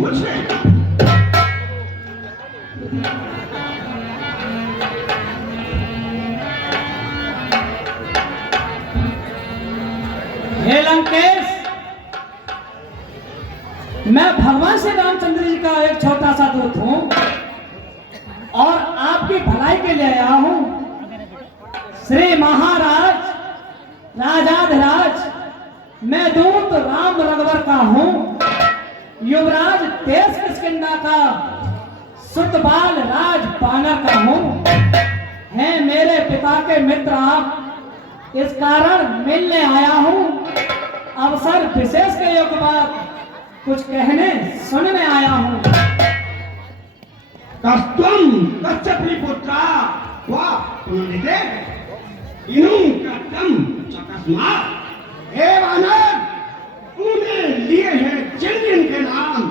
मुझे। हे लंकेश, मैं भगवान श्री रामचंद्र जी का एक छोटा सा दूत हूं और आपकी भलाई के लिए आया हूं। श्री महाराज राजाधिराज, मैं दूत राम रघुवर का हूं। युवराज देश किष्किंधा का सुतबाल राज बानर का हूं। हैं मेरे पिता के मित्र आप, इस कारण मिलने आया हूं। अवसर विशेष के योग बात कुछ कहने सुनने आया हूं। कस्तुम कच्छपी पुत्रा वाह पुनरिते इनु कतम चकस्मात। हे वानर, तूने लिए हैं जिन जिन के नाम,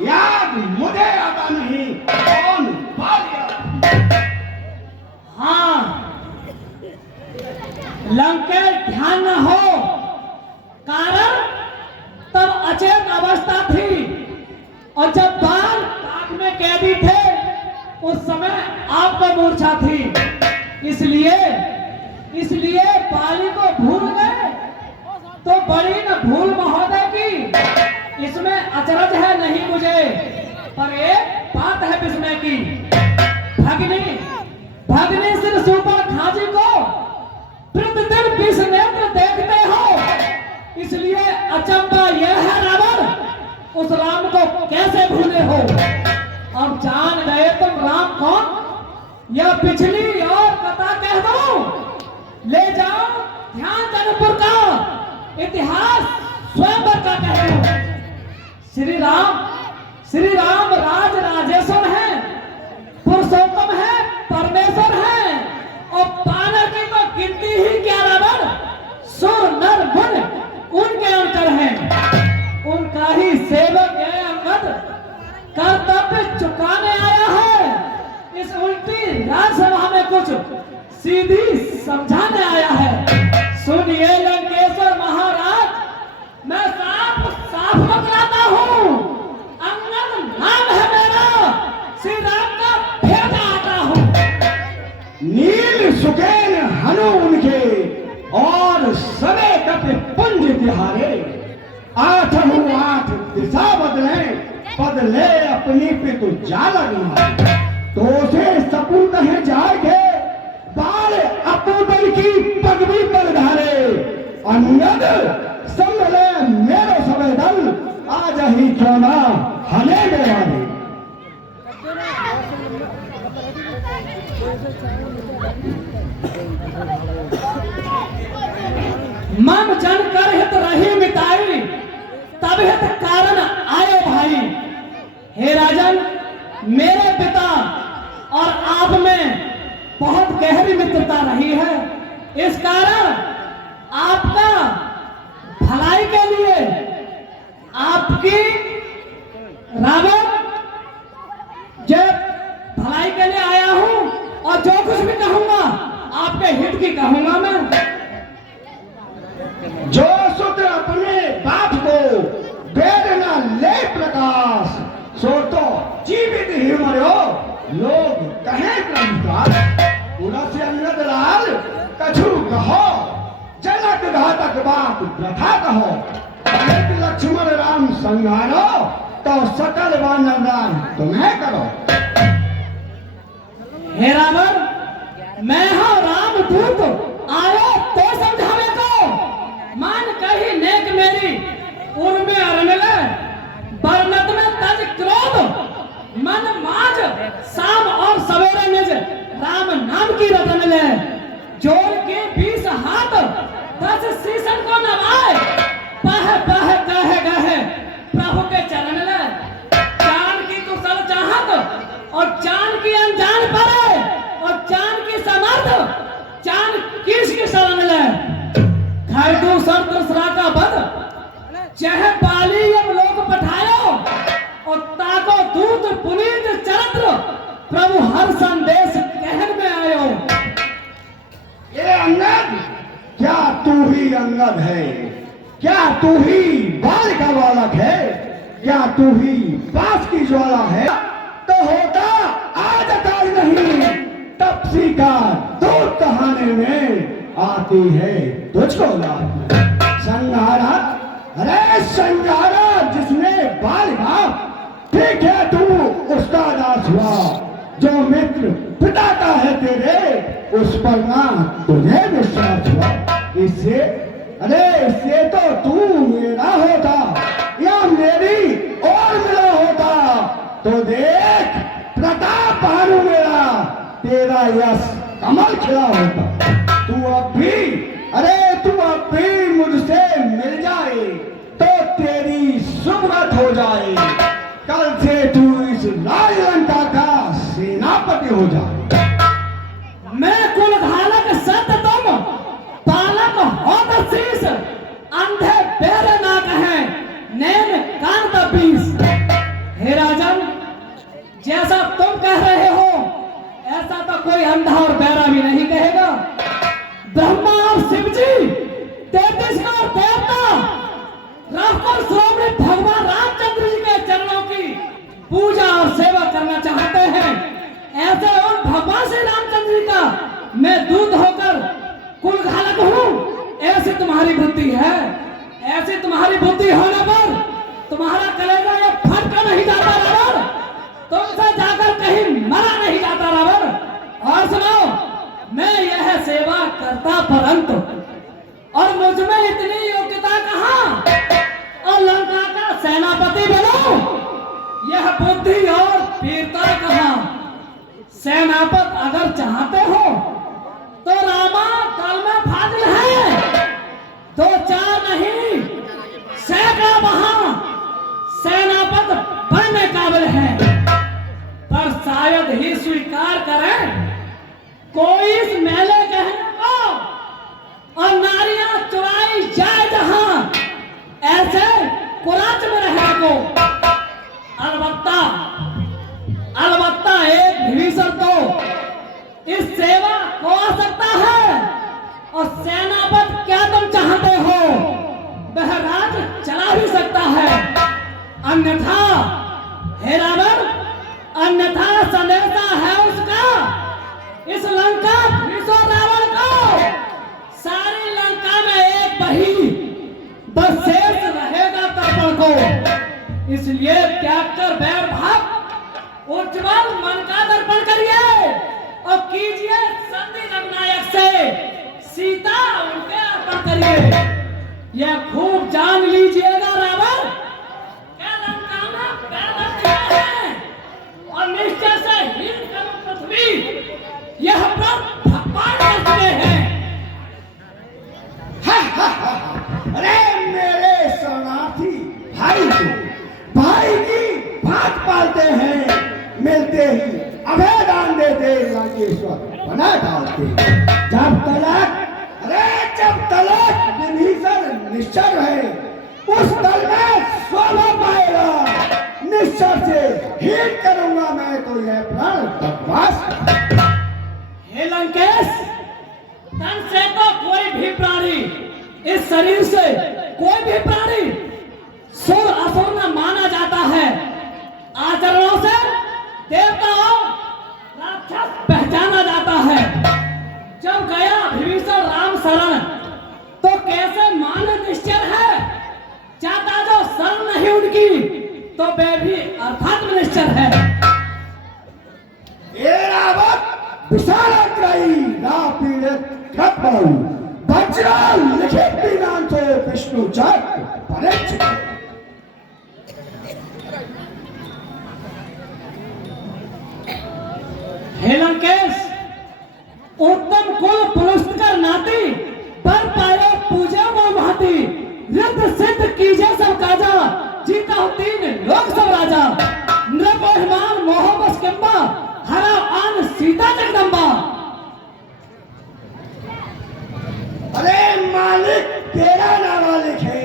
याद मुझे आता नहीं कौन पा लिया। हाँ, लंकेश ध्यान न हो, कारण तब अचेत अवस्था थी और जब बाल काट में कैदी थे उस समय आपको मूर्छा थी। इसलिए बाली को भूल गए तो बड़ी न भूल महोदय की। इसमें अचरज है नहीं मुझे, पर एक बात है विस्मय की। भगनी सिर सुपर खाजी को प्रतिदिन विष नेत्र देखते हो, इसलिए अचंबा यह है रावण, उस राम को कैसे भूले हो। अब जान गए तुम राम कौन, यह पिछली और कथा कह दो। ले जाओ ध्यान जनकपुर का इतिहास स्वयंवर का कह दो। श्री राम राज राजेश्वर हैं, पुरुषोत्तम है, परमेश्वर है और बानर की तो गिनती ही क्या रावण, सुर नर मुन उनके अंतर हैं। उनका ही सेवक है अंगद, कर्तव्य चुकाने आया है। इस उल्टी राजसभा में कुछ सीधी समझाने आया है। सुनिए लंकेश्वर महाराज, मैं साफ बतलाता हूँ। अंगद नाम है मेरा, श्री राम का भेजा आता हूँ। नील सुकेन हनु उनके और सबे कपि पुंज तिहारे। आठों आठ दिशा बदले अपनी पे तो जा लगना। तो से सपूत है जाके बाल अपूदल की पगड़ी पर धारे। अंगद संभले मेरो सबे दल, आज ही क्यों ना हमें मेरा दे। मन जन कर हित रही मिताई, तब हित कारण आयो भाई। हे राजन, मेरे पिता और आप में बहुत गहरी मित्रता रही है। इस कारण आपका भलाई के लिए आपकी रावण जब भलाई के लिए आया हूं और जो कुछ भी कहूंगा आपके हित की कहूंगा मैं। जो सूत्र अपने बाप को वेद न ले प्रकाश, सो तो जीवित ही मरो लोग कहें प्रभुदास। उड़से अंगद लाल कछु कहो, जनक घातक बात प्रथा कहो। एक लक्ष्मण राम संहारो, तो सकल वानर राम तुम्हें करो। हे रावण, मैं हूं राम दूत आयो तो समझावे को। मान कही नेक मेरी उर्मे अरनले, बरनत में तज क्रोध मन माज। शाम और सवेरे निज राम नाम की रतन ले, जोर के 20 हाथ 10 शीशन को नवाए। पह पह कहे गहे प्रभु के चरण ले, जान की कुशल चाहत और जान की अनजान परे और जान की समर्थ जान किसकी शरण ले। घर दो सर दूसरा का बद, चाहे पाली अब लोग पठायो और ताको दूत पुनीत चरित्र, प्रभु हर संदेश कहन में आयो। ये अंगद, क्या तू ही अंगद है? क्या तू ही बाल का बालक है? क्या तू ही पास की ज्वाला है? तो होता आज अकाल नहीं, तपसी का दूध कहाने में आती है तुझको लाज। संगारा, अरे संगारा जिसमें बाल बाप, ठीक है तू उसका दास हुआ। जो मित्र पिता का है तेरे, उस पर ना तुझे विश्वास हुआ। इससे, अरे इससे तो तू मेरा होता या मेरी और मिला होता। तो देख प्रताप भानु मेरा, तेरा यश कमल खिला होता। तू अब भी, अरे तू अब भी मुझसे मिल जाए तो तेरी सुमरत हो जाए। कल से तू इस राजलंका का सेनापति हो जाए। मैं कुलघालक सत तुम, पालक होत शीस, अंधे बेरे ना कहे, नैन कान तबीस। हे राजन, जैसा तुम कह रहे हो ऐसा तो कोई अंधा और बहरा भी नहीं कहेगा। ब्रह्मा और शिव जी, 33 करोड़ देवता, राहुल श्रोमणी भगवान रामचंद्र जी के चरणों की पूजा और सेवा करना चाहते हैं। ऐसे उन भगवान श्री रामचंद्र जी का मैं दूत होकर कुलघालक हूँ। ऐसी तुम्हारी बुद्धि है। ऐसी तुम्हारी बुद्धि होने पर तुम्हारा कलेजा ये फटका नहीं जाता रावण, तुमसे जाकर कहीं मरा नहीं जाता रावण। और सुनो, मैं यह सेवा करता परंतु और मुझमें इतनी योग्यता कहाँ और लंका का सेनापति बनो, यह बुद्धि और वीरता कहाँ। सेनापत अगर चाहते हो तो रामा कल में फाजिल है, 2-4 नहीं सैकड़ा वहां सेनापत बनने काबिल है। पर शायद ही स्वीकार करें कोई इस मेले कहने को और नारियां चुराई जाए जहां, ऐसे कुराच में रहने को। अलबत्ता एक विभीषण तो इस सेवा को आ सकता है। और सेनापत क्या तुम चाहते हो, वह राज चला भी सकता है। अन्यथा हे रावण, अन्यथा संदेशा है उसका इस लंका विश्व रावण को। सारी लंका में एक वही बस शेष रहेगा तर्पण को। इसलिए त्याग कर बैर भाग, उज्जवल मन का दर्पण करिए और कीजिए संधि रघुनायक से सीता उनके अर्पण करिए। यह खूब जान लीजिएगा रावण, क्या लंका में पैदा किया है और निश्चय से हीन करो पृथ्वी, यह व्रत भगवान रचने हैं। अरे मेरे शरणार्थी भाई को भाई की भात पालते हैं, मिलते ही अभय दान देते लंकेश्वर बना डालते। जब तलक विभीषण निश्चर है, उस दल में शोभा पाएगा। निश्चर से हीन करूंगा मैं तो यह प्राण बकवास। हे लंकेश, तन से तो कोई भी प्राणी, इस शरीर से कोई भी प्राणी सुर असुर न माना जाता है। आचरणों से देवताओं राक्षस पहचाना जाता है। जब गया विभीषण राम शरण तो कैसे मान निश्चर है, चाहता जो शरण नहीं उनकी तो वे भी अर्थात निश्चर है। विशालाग्रही पीड़ित वज्रा लिखित विधान से विष्णु चक्र परीक्षित। हे लंकेश, उत्तम कुल पुरस्कार नाती, पर पायो पूजा वो महती। रिद्ध सिद्ध कीजे सब काजा, जीता हो 3 लोक सब राजा। नृप हिमान मोह बस किंबा, हरा आन सीता जगदम्बा। अरे मालिक तेरा नारा लिखे,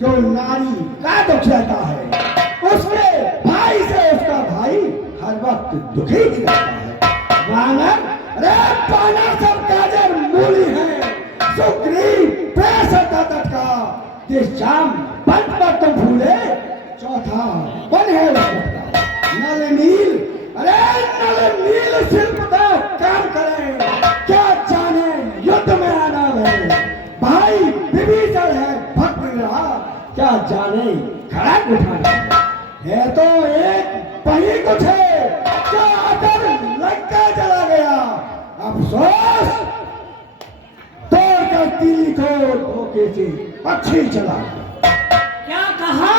जो नारी का दुख रहता है उसके भाई से उसका भाई हर वक्त दुखी ही रहता है। वानर, अरे वानर सब काजर मूली है, सुग्रीव प्रेस तट का, जिस जाम बंद पर तुम भूले कथा बन है नल नील, अरे नल नील शिल्प का काम करें, क्या जाने युद्ध में आना है, भाई विभीषण है भक्त रहा, क्या जाने खड़ा उठाना है तो एक वही कुछ है जो अगर लंका चला गया, अफसोस तोड़कर तीली को धोखे से पक्षी चला गया। क्या कहा?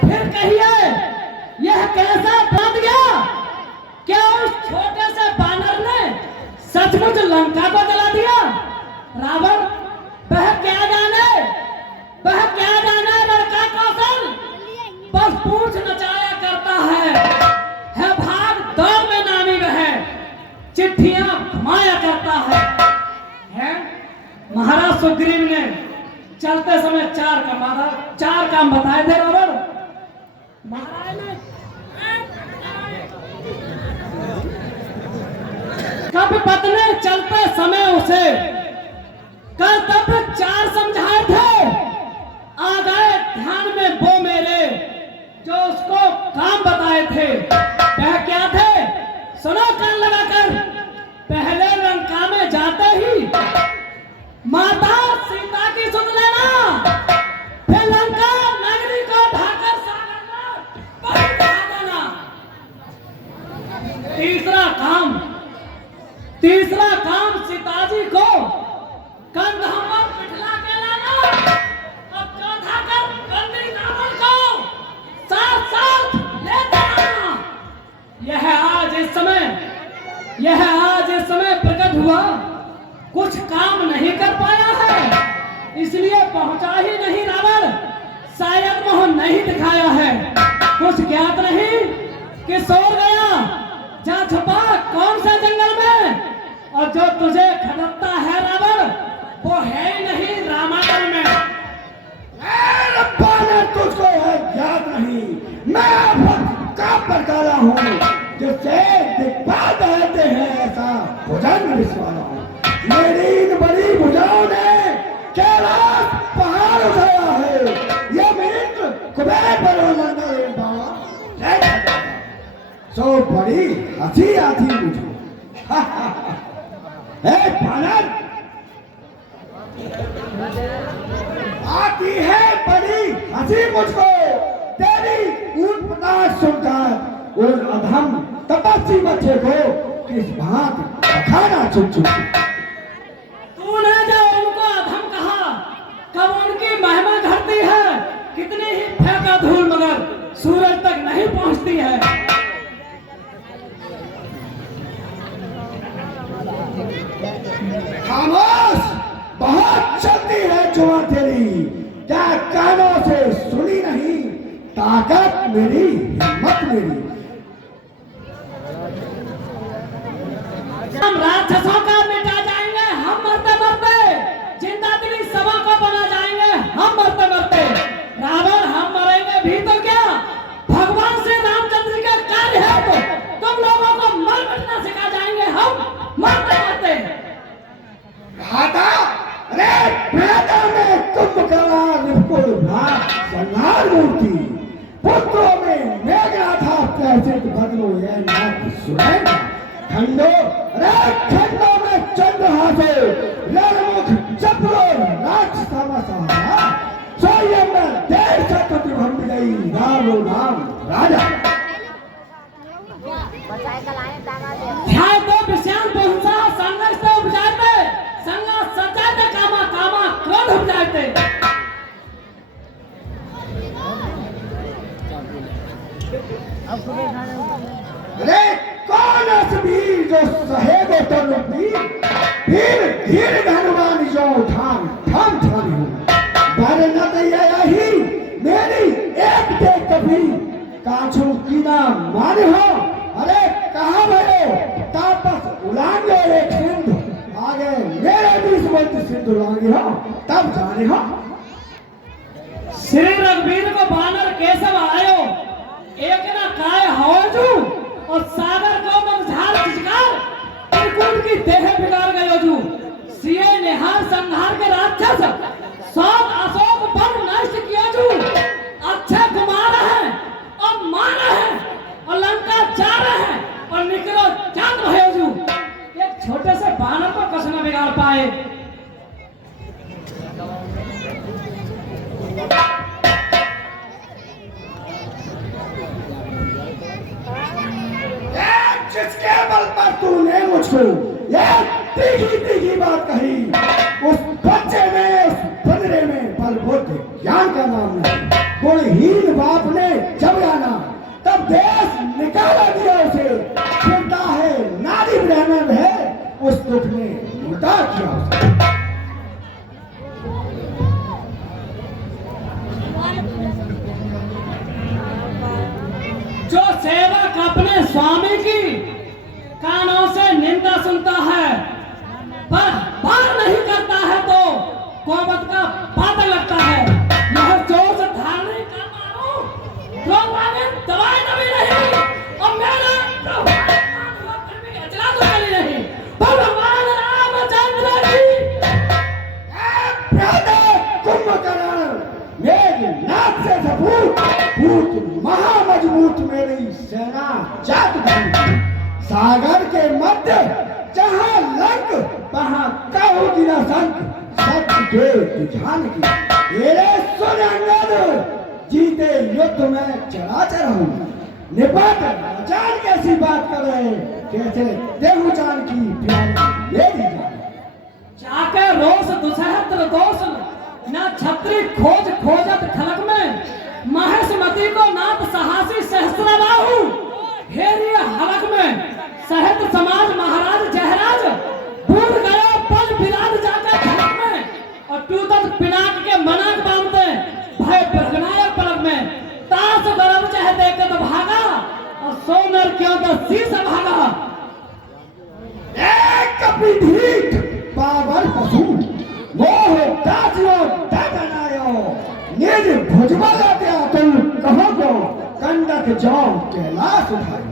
फिर कहिए, यह कैसा बन गया? क्या उस छोटे से बानर ने सचमुच लंका को जला दिया? रावण वह क्या जाने, वह क्या जाने लड़का कौशल, बस पूछ नचाया करता है भाग दौड़ में नामी है, चिट्ठियां घुमाया करता है? महाराज सुग्रीव ने चलते समय चार काम बताए थे रावण। महाराज ने कपपत ने चलते समय उसे कर्तव्य 4 समझाए थे। आ गए ध्यान में वो मेरे जो उसको काम बताए थे। वह क्या थे? सुनो कान लगाकर। पहले लंका में जाते ही माता सीता की सुन लेना, फिर लंका नगरी को ढाकर सागर में पहुंचा देना। तीसरा काम सीताजी को कंधों पर बिठा के लाना। अब चौथा काम बंदी रावण को साथ साथ लेते आना। यह आज इस समय प्रकट हुआ, कुछ काम नहीं कर पाया है, इसलिए पहुंचा ही नहीं रावण। शायद मोह नहीं दिखाया है, कुछ ज्ञात नहीं कि सो गया। जा छुपा कौन सा जंगल में, और जो तुझे खटकता है रावण वो है ही नहीं रामायण में। रब्बा ने तुझको है ज्ञात नहीं, मैं वक्त का प्रकारा हूँ जिससे दिखा देते हैं ऐसा भुजंग विश्वाला हूँ। मेरी इन बड़ी भुजाओं ने कैलाश पहाड़ उठाया है, ये मित्र कुबेर पर सो बड़ी हंसी आती मुझे। बानर आती है बड़ी हंसी मुझको, तेरी ऊट पटाख सुनकर उन अधम तपस्वी बच्चे को किस भांति खाना चुन चुकी। तूने जो उनको अधम कहा, कब उनकी महिमा घटती है? कितनी ही फेंका धूल मगर सूरज तक नहीं पहुंचती है। खामोश, बहुत चलती है जुआ तेरी, क्या कानों से सुनी नहीं? ताकत मेरी, हिम्मत मेरी। हम राक्षसों का मिटा जाएंगे हम मरते मरते, जिंदा दिली सभा को बना जाएंगे हम मरते मरते। रावण हम मरेंगे भी तो क्या, भगवान श्री रामचंद्र के कार्य है तो तुम लोगों को मर मिटना सिखा जाएंगे हम मरते मरते। अरे बेटा में कुंभकर्ण निपुण भाग संहार मूर्ति, पुत्रों में मेघनाथा प्रसिद्ध बदलो ये नाथ सुनेगा। खंडो में चंद्रहासो लड़मुख चपलो राक्षस सहारा, स्वयं में देश चतुर्थ भंग गई रामो नाम राजा। ध्यान दो विषयान बहुसा संघर्ष तो उपजाते, संगा सचाते कामा कामा क्रोध उपजाते। अरे कौन असबीर जो सहेगो तरुपी, फिर धीर धनवान जो ठाम ठाम ठाम हूँ। बरनत यही मेरी एक देख कभी काछू की ना मान हो। अरे कहाँ भयो तापस उलांगे एक सिंधु, आगे मेरे बीच में सिंधु लांगे हो तब जाने हो। श्री रघुवीर को बानर केशव आयो, एक ना काय हवाजू और सागर को मझार खिचकार, त्रिकूट की देह बिगाड़ गयो जू। सिए निहार संहार के राक्षस, सौत अशोक पर नष्ट किया जू। अच्छा जात भयोजू एक छोटे से बानर को कस न बिगाड़ पाए। जिसके बल पर तूने मुझको ये तीखी तीखी बात कही, उस बच्चे में, उस बंदरे में बल बुद्धि ज्ञान का नाम नहीं। गुणहीन बाप ने जब जाना तब देश निकाला दिया उसे, फिरता है नारी ब्राह्मण है, उस दुख ने उल्टा किया उसे। जो सेवक अपने स्वामी की कानों से निंदा सुनता है पर पार नहीं करता है तो कोबत का पात लगता है। यह जोश धारने का मानो जो माने दवाई नभी नहीं और मेरा फिर भी अचला तो चली नहीं। भगवान रामचंद्र जी कुंभकर्ण मेघ नाथ से सपूत भूत महामजबूत मेरी सेना जात गई। सागर के मध्य जहां लंक वहां कहू गिरा संक, सत्य के बुझान की तेरे सुन अंगद, जीते युद्ध में चराचर हूं। निपट जान कैसी बात कर रहे, कैसे देहु जान की प्यारी मेरी जान। जाके रोष दुसहत्र दोष न छत्री खोज खोजत खलक में, महेशमती को नाथ साहसी सहस्त्रबाहु हेरिय हलक में। सहत समाज महाराज जयराज भूल गया पल विराज जाकर खलक में, और टूटत पिनाक के मनाक बांधते भय प्रगनायक पलक में। तास गरब चाहे देखत भागा और सोनर क्यों तो शीश भागा। एक कपी ढीठ पावर पशु मोह दासियों दनायो, निज भुजबल त्या तुम कहो क्यों, कंडक जाओ कैलाश उठायो।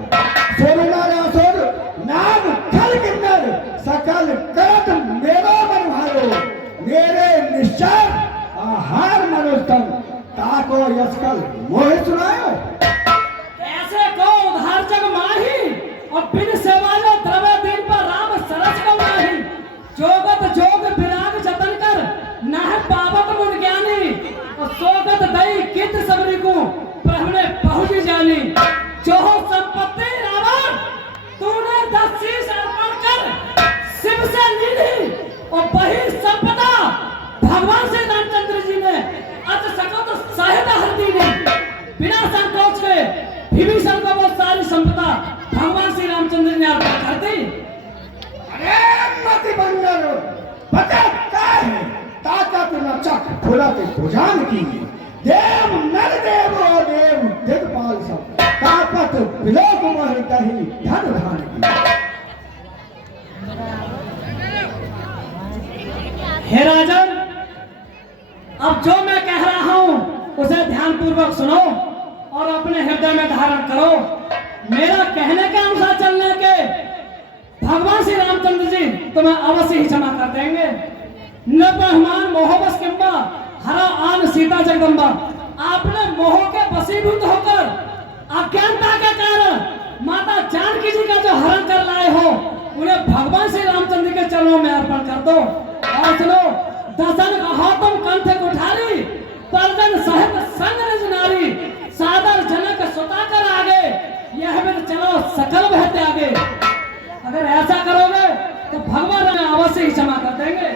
सोनारासुर नाग खल किन्नर सकल करत मेरो मन भायो, मेरे निश्चर आहार मनुष्यन ताको यस्कल मोह सुनायो। ऐसे को उधार जग माही और बिन सेवालो द्रव्य दिन पर राम सरस को माही। जोगत जोग विराग जतन कर नाह पावत मुन ज्ञानी, और सोगत दई कित सबरी को प्रभु ने पहुंच जानी। जो संपत्ति रावण तूने 10 शीश अर्पण कर शिव से ली ली, और वही संपदा भगवान श्री रामचंद्र जी ने अत सकत सहायता हर दी नहीं। बिना संकोच के विभीषण को वो सारी संपदा भगवान श्री रामचंद्र ने अर्पण कर दी। अरे मति बंदर बता क्या है, ताकत न चक फुलत भुजान की। देव नर देव देव दिगपाल सब, ताकत विलोक मह कही धन धान की। हे राजन, अब जो मैं कह रहा हूं उसे ध्यान पूर्वक सुनो और अपने हृदय में धारण करो। मेरा कहने के अनुसार चलने के भगवान श्री रामचंद्र जी तुम्हें अवश्य ही क्षमा कर देंगे। न ब्रह्मान मोहबस किंबा हरा आन सीता जगदम्बा, आपने मोह के वशीभूत होकर अज्ञानता के कारण माता जानकी जी का जो हरण कर लाए हो, उन्हें भगवान श्री रामचंद्र के चरणों में अर्पण कर दो। और सुनो, दसन तुम कंठ कुठारी, परजन सहित संग निज नारी, सादर जनक सुता कर आगे, यह भी चलो सकल बहते आगे। अगर ऐसा करोगे तो भगवान हमें अवश्य ही क्षमा कर देंगे।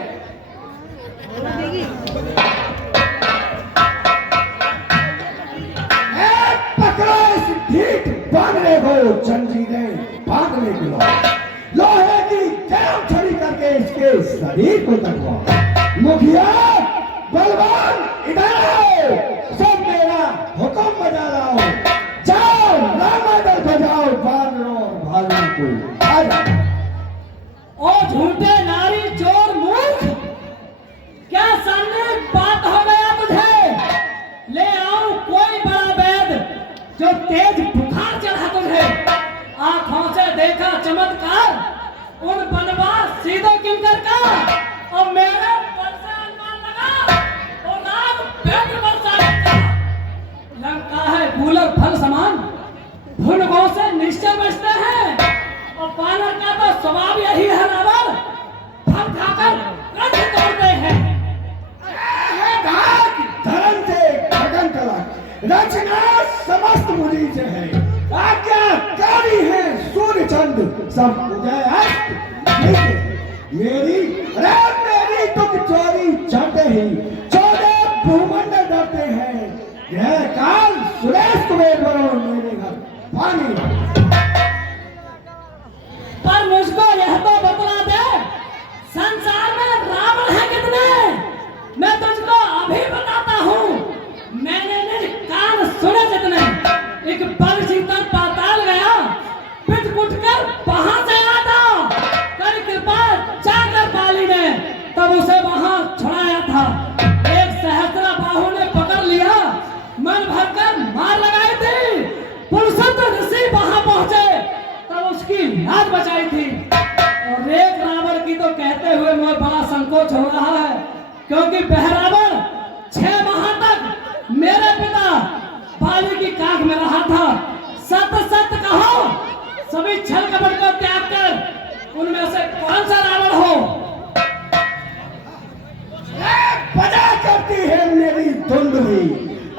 पकड़ो इस ढीठ बांधने को, जंजीरें बांधने के लोहे की गर्म छड़ी करके इसके शरीर को तकवाओ। मुखिया बलवान इधर आओ, सब मेरा हुक्म बजा लाओ। जाओ रामायण बजाओ, बानरों और भालू को आ जाओ। ओ झूठे नारी चोर मूर्ख, क्या सामने बात हो गया तुझे? ले आओ कोई बड़ा वैद जो तेज बुखार चढ़ा तुझे। आंखों से देखा चमत्कार, उन बनवास सीधो किंकर का, और मेरे पर से अनुमान लगा और नाग पेट बरसा का। लंका है गूलक फल समान, भुनगों से निश्चय बचते हैं, और पाना सब उदय मेरी तुक चोरी चढ़ते ही 14 भूमंडल डरते हैं। यह काल सुरेश कुबेर बनो मेरे घर पानी। पर मुझको यह तो बतला दे, संसार में रावण है कितने? मैं तुझको अभी बताता हूँ। मैंने निज कान सुने जितने, एक बल जीतन पाताल गया, पिट कुट कर वहां से आता, कर कृपा जाकर बाली ने तब उसे वहां छुड़ाया था। एक सहस्त्र बाहु ने पकड़ लिया, मन भरकर मार लगाई थी। पुरुषोत्त ऋषि वहां पहुंचे तब उसकी लाज बचाई थी। और एक रावण की तो कहते हुए मुझे बड़ा संकोच हो रहा है, क्योंकि वह रावण 6 माह तक मेरे पिता बाली की काख में रहा था। सत्य सत्य कहो, सभी छल कपट को त्याग कर उनमें से कौन सा रावण हो? बजा करती है मेरी धुंधली,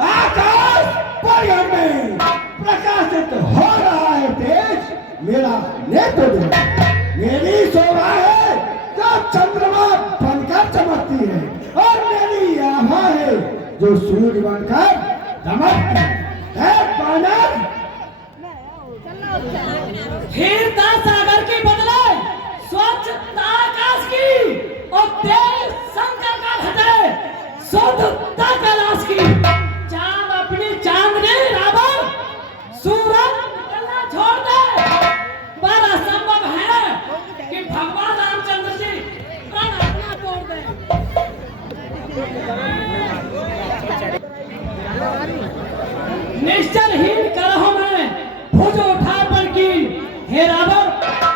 आकाश पर्य में प्रकाशित हो रहा है तेज मेरा नेत्र। मेरी शोभा है जो चंद्रमा बनकर चमकती है, और मेरी आभा है जो सूर्य बनकर दमकती है। बानर धीरता सागर की बदले स्वच्छता आकाश की, और तेज शंकर का घटे शुद्धता कैलाश की। चांद अपनी चांदनी रावण सूरज निकलना छोड़ दे, पर असंभव है कि भगवान रामचंद्र जी प्राण अपना तोड़ दे। निश्चलहीन करहु मैं भुज उठापन की। हे रावण,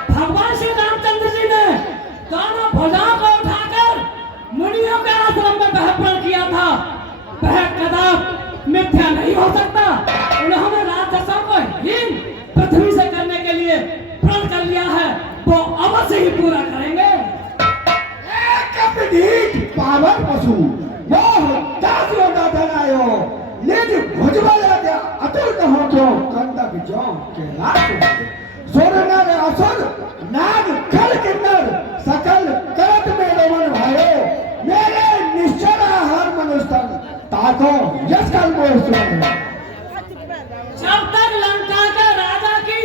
भगवान श्री रामचंद्र जी ने दोनों भुजाओं को उठाकर मुनियों के आश्रम में बहपण किया था। वह कदाप मिथ्या नहीं हो सकता। उन्होंने राक्षसों को हीन पृथ्वी से करने के लिए प्रण कर लिया है, वो अवश्य ही पूरा करेंगे। पावन पशु मोह दासियों का धनायो निज भुजबल अतुल कहो क्यों कंदक जो के लाख सुर नर असुर नाग खल किन्नर सकल करत मेरे मन भायो मेरे निश्चला हर मनुष्य ताको यश कल मोह सुन। जब तक लंका के राजा की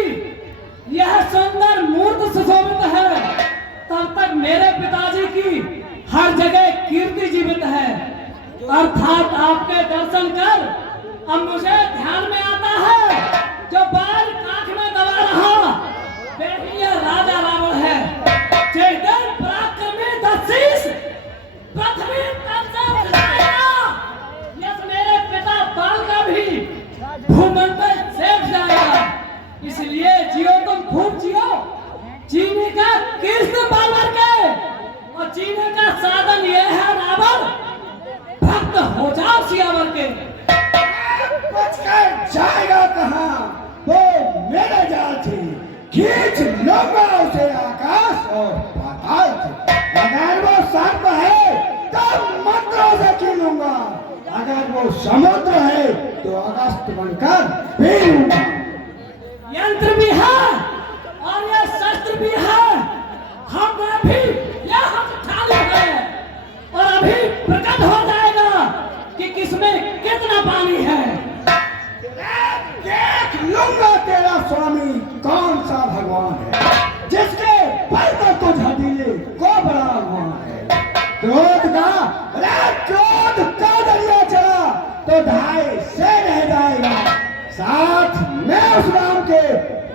यह सुंदर मूर्त सुशोभित है, तब तक मेरे पिताजी की हर जगह कीर्ति जीवित है। अर्थात आपके दर्शन कर अब मुझे ध्यान में आता है, जो बाल काख में दबा रहा वही यह राजा रावण है। चैतन्य पराक्रमी दशीष पृथ्वी तल से उठाएगा, यस मेरे पिता बाल का भी भूमंडल सेठ जाएगा। इसलिए जियो तुम खूब जियो, जीने का कृष्ण बालवर के, और जीने का साधन यह है रावण, भक्त हो जाओ सियावर के। बचकर जाएगा कहाँ वो मेरे जाल से, खींच लूंगा उसे आकाश और पाताल से। अगर वो सर्प है तो मंत्रों से खीलूंगा, अगर वो समुद्र है तो अगस्त बनकर पी लूंगा। यंत्र भी है और यह शस्त्र भी है, हम भी यह हक ठाले है, और अभी प्रकट हो जाएगा कि किसमें कितना पानी है। देख लूंगा तेरा स्वामी कौन सा भगवान है, जिसके पर तो तुझ हथेली को बड़ा भगवान है। क्रोध का दरिया चला तो ढाई से रह जाएगा, साथ में उस राम के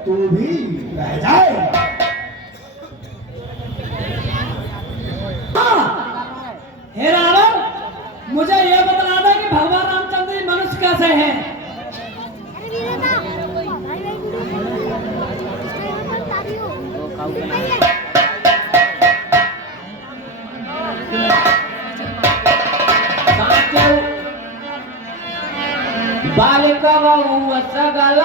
तू भी रह जाएगा। हे रावण, मुझे यह बतला दे कि भगवान रामचंद्र जी मनुष्य कैसे हैं? बालिका सगला